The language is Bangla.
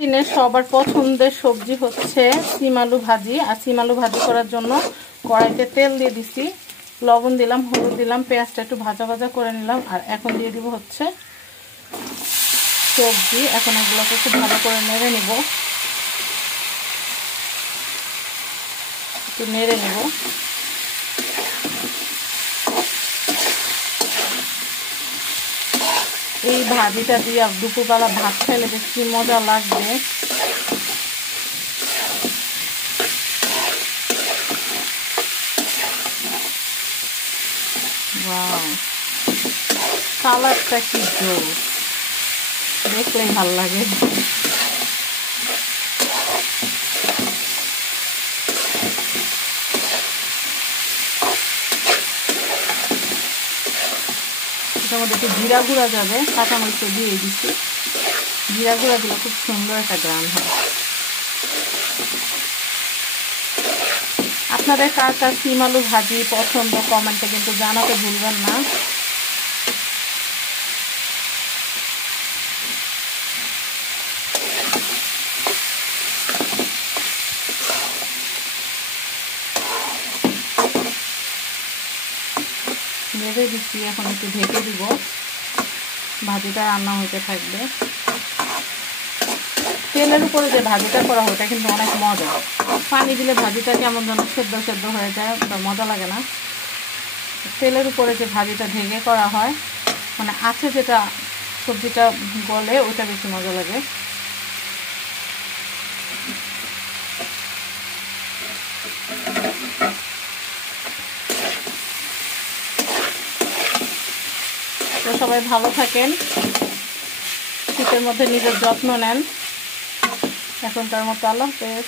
দিনে সবার পছন্দের সবজি হচ্ছে সিম আলু ভাজি। আর সিম আলু ভাজি করার জন্য কড়াইতে তেল দিয়ে দিছি, লবণ দিলাম, হলুদ দিলাম, পেঁয়াজটা একটু ভাজা ভাজা করে নিলাম। আর এখন দিয়ে দিব হচ্ছে সবজি। এখন এগুলোকে খুব ভালো করে নেড়ে নিব, একটু নেড়ে নেব। এই ভাজিটা দিয়ে দুপুরবেলা ভাত খাইলে যে কি মজা লাগবে। কালারটা কি জোর, দেখলেই ভাল লাগে। এটার মধ্যে একটু জিরা গুঁড়া যাবে, কাঁচামরিচ দিয়ে দিচ্ছি। জিরা গুঁড়া দিলে খুব সুন্দর একটা গ্রান হয়। আপনাদের কার কার সিম আলু ভাজি পছন্দ কমেন্টে কিন্তু জানাতে ভুলবেন না। নেড়ে দিচ্ছি, এখন একটু ঢেকে দিব, ভাজিটা রান্না হতে থাকবে। তেলের উপরে যে ভাজিটা করা হয় এটা কিন্তু অনেক মজা। পানি দিলে ভাজিটা কেমন যেন সেদ্ধ সেদ্ধ হয়ে যায়, মজা লাগে না। তেলের উপরে যে ভাজিটা ঢেকে করা হয়, মানে আছে যেটা সবজিটা গলে, ওইটা বেশি মজা লাগে। তো সবাই ভালো থাকেন, শীতের মধ্যে নিজের যত্ন নেন। এখনকার মতো আল্লাহ হাফেজ।